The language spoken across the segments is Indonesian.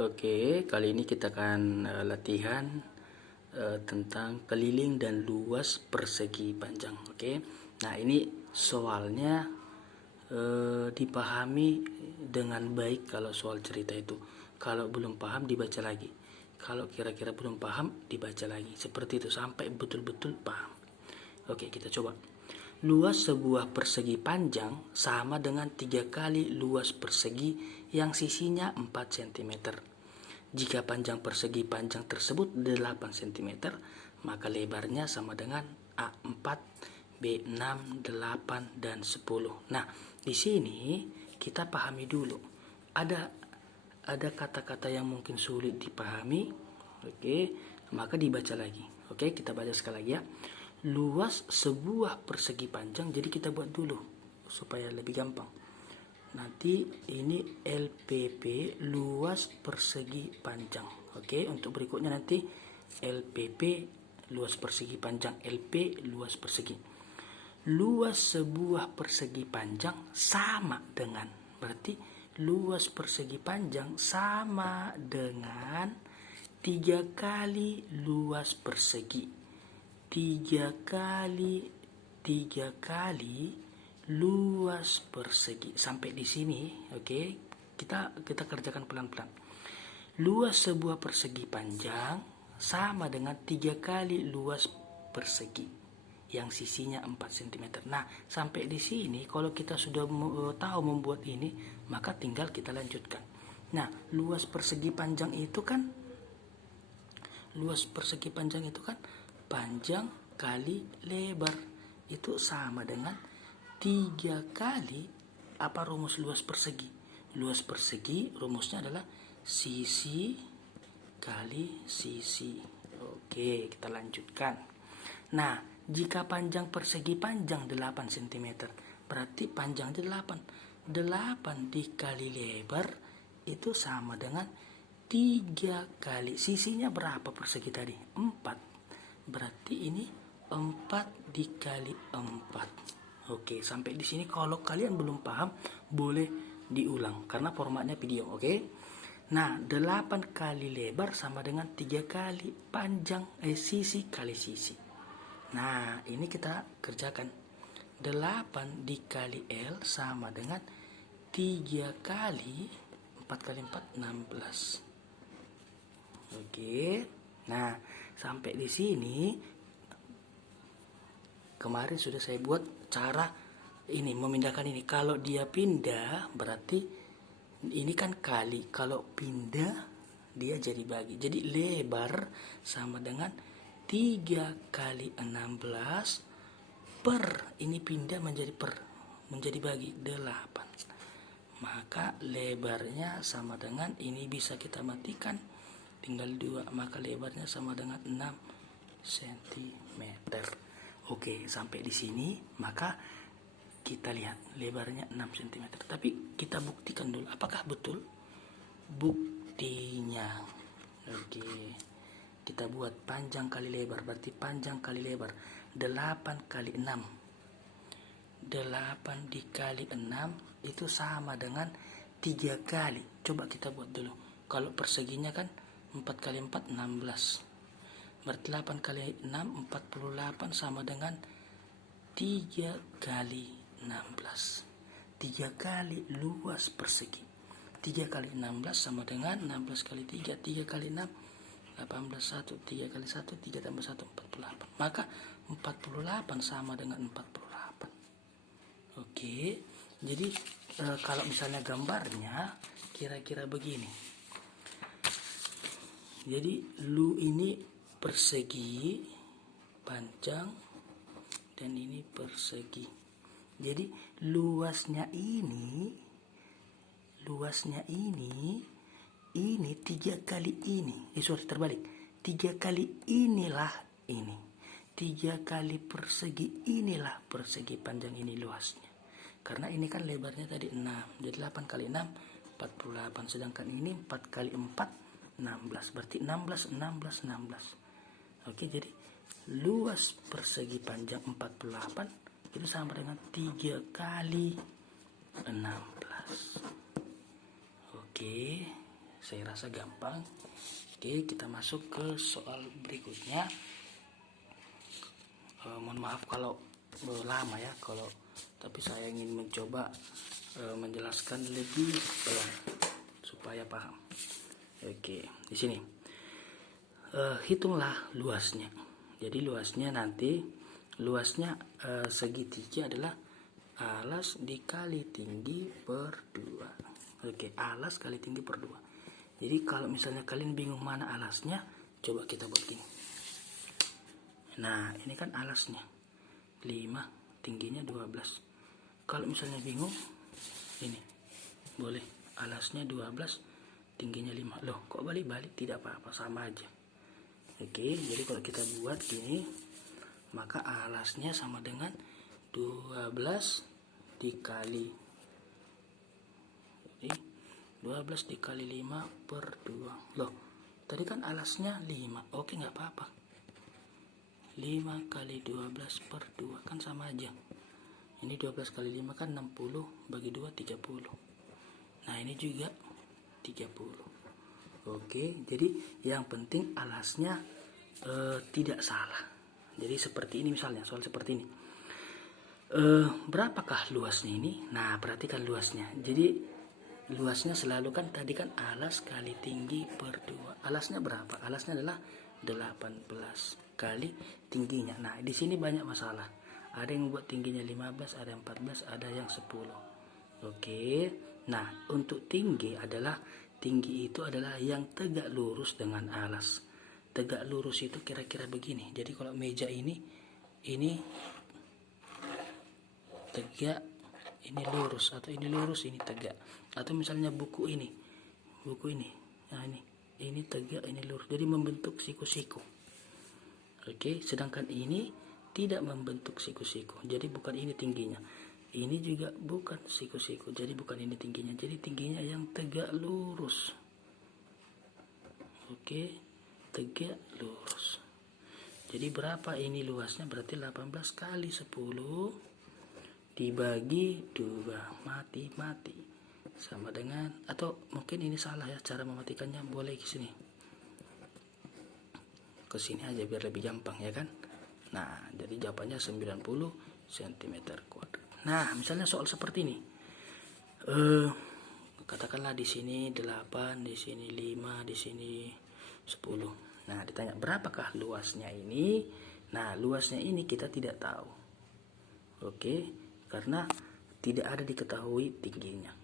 Oke, kali ini kita akan latihan tentang keliling dan luas persegi panjang. Oke, nah ini soalnya dipahami dengan baik kalau soal cerita itu. Kalau belum paham dibaca lagi. Kalau kira-kira belum paham dibaca lagi. Seperti itu sampai betul-betul paham. Oke, kita coba. Luas sebuah persegi panjang sama dengan 3 kali luas persegi yang sisinya 4 cm. Jika panjang persegi panjang tersebut 8 cm, maka lebarnya sama dengan A4, B6, 8, dan 10. Nah, di sini kita pahami dulu. Ada kata-kata yang mungkin sulit dipahami. Oke, maka dibaca lagi. Oke, kita baca sekali lagi ya. Luas sebuah persegi panjang, jadi kita buat dulu supaya lebih gampang. Nanti ini LPP, luas persegi panjang. Oke, untuk berikutnya nanti LPP, luas persegi panjang, LP, luas persegi. Luas sebuah persegi panjang sama dengan, berarti luas persegi panjang sama dengan 3 kali luas persegi. 3 kali luas persegi. Sampai di sini, oke. Kita kerjakan pelan-pelan. Luas sebuah persegi panjang sama dengan 3 kali luas persegi yang sisinya 4 cm. Nah, sampai di sini kalau kita sudah tahu membuat ini, maka tinggal kita lanjutkan. Nah, luas persegi panjang itu kan panjang kali lebar, itu sama dengan 3 kali apa rumus luas persegi? Luas persegi rumusnya adalah sisi kali sisi. Oke, kita lanjutkan. Nah, jika panjang persegi panjang 8 cm, berarti panjangnya 8. 8 dikali lebar itu sama dengan 3 kali. Sisinya berapa persegi tadi? 4. Berarti ini 4 dikali 4. Oke, sampai di sini kalau kalian belum paham boleh diulang karena formatnya video, oke? Nah, 8 kali lebar sama dengan 3 kali panjang sisi kali sisi. Nah, ini kita kerjakan. 8 dikali L sama dengan 3 kali 4 kali 4 16. Oke. Nah, sampai di sini kemarin sudah saya buat cara ini memindahkan ini. Kalau dia pindah berarti ini kan kali. Kalau pindah dia jadi bagi. Jadi lebar sama dengan 3 kali 16 per ini pindah menjadi bagi 8. Maka lebarnya sama dengan ini bisa kita matikan. Tinggal 2, maka lebarnya sama dengan 6 cm. Oke, sampai di sini maka kita lihat lebarnya 6 cm. Tapi kita buktikan dulu apakah betul buktinya. Oke. Kita buat panjang kali lebar, berarti panjang kali lebar 8 kali 6. 8 dikali 6 itu sama dengan 3 kali. Coba kita buat dulu. Kalau perseginya kan 4 kali 4 16. Berarti 8 kali 6 48 sama dengan 3 kali 16. 3 kali luas persegi. 3 kali 16 sama dengan 16 kali 3. 3 kali 6 18 1. 3 kali 1 3 tambah 1 48. Maka 48 sama dengan 48. Oke. Jadi kalau misalnya gambarnya kira-kira begini. Jadi lu ini persegi panjang dan ini persegi. Jadi luasnya ini 3 kali ini. Terbalik. 3 kali inilah ini. 3 kali persegi inilah persegi panjang ini luasnya. Karena ini kan lebarnya tadi 6. Jadi 8 kali 6 48. Sedangkan ini 4 kali 4 16. Berarti 16. Oke, jadi luas persegi panjang 48 itu sama dengan 3 kali 16. Oke, Saya rasa gampang. Oke, kita masuk ke soal berikutnya. Mohon maaf kalau lama ya, tapi saya ingin mencoba menjelaskan lebih pelan supaya paham. Oke, di sini hitunglah luasnya. Jadi luasnya segitiga adalah alas dikali tinggi per 2. Oke, alas kali tinggi per 2. Jadi kalau misalnya kalian bingung mana alasnya, coba kita buat gini. Nah, ini kan alasnya 5, tingginya 12. Kalau misalnya bingung, ini boleh alasnya 12, tingginya 5. Loh, kok balik-balik? Tidak apa-apa, sama aja. Oke, jadi kalau kita buat gini, maka alasnya sama dengan 12 dikali. Jadi 12 dikali 5 per 2. Loh, tadi kan alasnya 5. Oke, nggak apa-apa. 5 kali 12 per 2 kan sama aja. Ini 12 kali 5 kan 60, bagi 2 30. Nah, ini juga 30. Oke, jadi yang penting alasnya tidak salah. Jadi seperti ini misalnya, soal seperti ini. Berapakah luasnya ini? Nah, perhatikan luasnya. Jadi luasnya selalu kan tadi kan alas kali tinggi per 2. Alasnya berapa? Alasnya adalah 18 kali tingginya. Nah, di sini banyak masalah. Ada yang membuat tingginya 15, ada yang 14, ada yang 10. Oke. Nah, untuk tinggi itu adalah yang tegak lurus dengan alas. Tegak lurus itu kira-kira begini. Jadi kalau meja ini tegak, ini lurus, atau ini lurus, ini tegak. Atau misalnya buku ini. Nah, ini tegak, ini lurus. Jadi membentuk siku-siku. Oke, sedangkan ini tidak membentuk siku-siku. Jadi bukan ini tingginya. Ini juga bukan siku-siku. Jadi bukan ini tingginya. Jadi tingginya yang tegak lurus. Oke, tegak lurus. Jadi berapa ini luasnya? Berarti 18 kali 10 dibagi 2. Mati. Sama dengan, atau mungkin ini salah ya cara mematikannya. Boleh ke sini. Ke sini aja biar lebih gampang ya kan. Nah, jadi jawabannya 90 cm². Nah, misalnya soal seperti ini. Katakanlah di sini 8, di sini 5, di sini 10. Nah, ditanya berapakah luasnya ini? Nah, luasnya ini kita tidak tahu. Oke, karena tidak ada diketahui tingginya.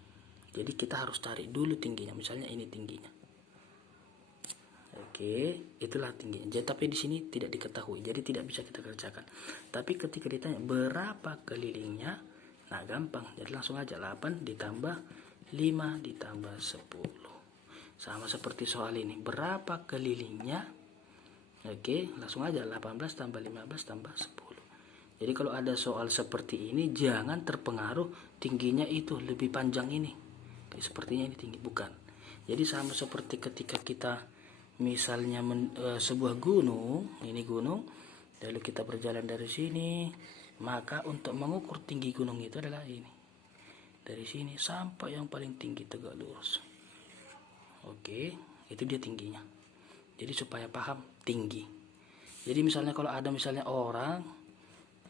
Jadi kita harus cari dulu tingginya. Misalnya ini tingginya. Oke, itulah tingginya. Jadi, tapi di sini tidak diketahui, jadi tidak bisa kita kerjakan. Tapi ketika ditanya berapa kelilingnya, nah gampang. Jadi langsung aja 8 ditambah 5 ditambah 10. Sama seperti soal ini. Berapa kelilingnya? Oke, langsung aja 18 tambah 15 tambah 10. Jadi kalau ada soal seperti ini, jangan terpengaruh tingginya itu lebih panjang ini. Sepertinya ini tinggi, bukan. Jadi sama seperti ketika kita misalnya sebuah gunung, ini gunung, lalu kita berjalan dari sini, maka untuk mengukur tinggi gunung itu adalah ini. Dari sini sampai yang paling tinggi tegak lurus. Oke, itu dia tingginya. Jadi supaya paham tinggi. Jadi misalnya kalau ada misalnya orang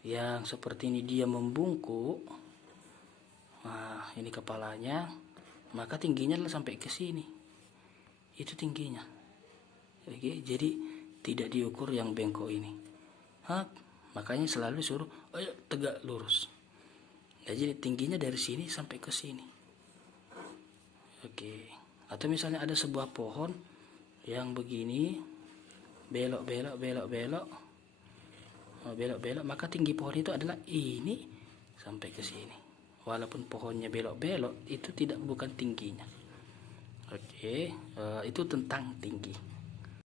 yang seperti ini dia membungkuk, nah ini kepalanya, maka tingginya adalah sampai ke sini. Itu tingginya. Oke, jadi tidak diukur yang bengkok ini. Makanya selalu suruh ayo tegak lurus. Nah, jadi tingginya dari sini sampai ke sini. Oke. Atau misalnya ada sebuah pohon yang begini, belok, maka tinggi pohon itu adalah ini sampai ke sini. Walaupun pohonnya belok-belok, itu bukan tingginya. Oke, itu tentang tinggi.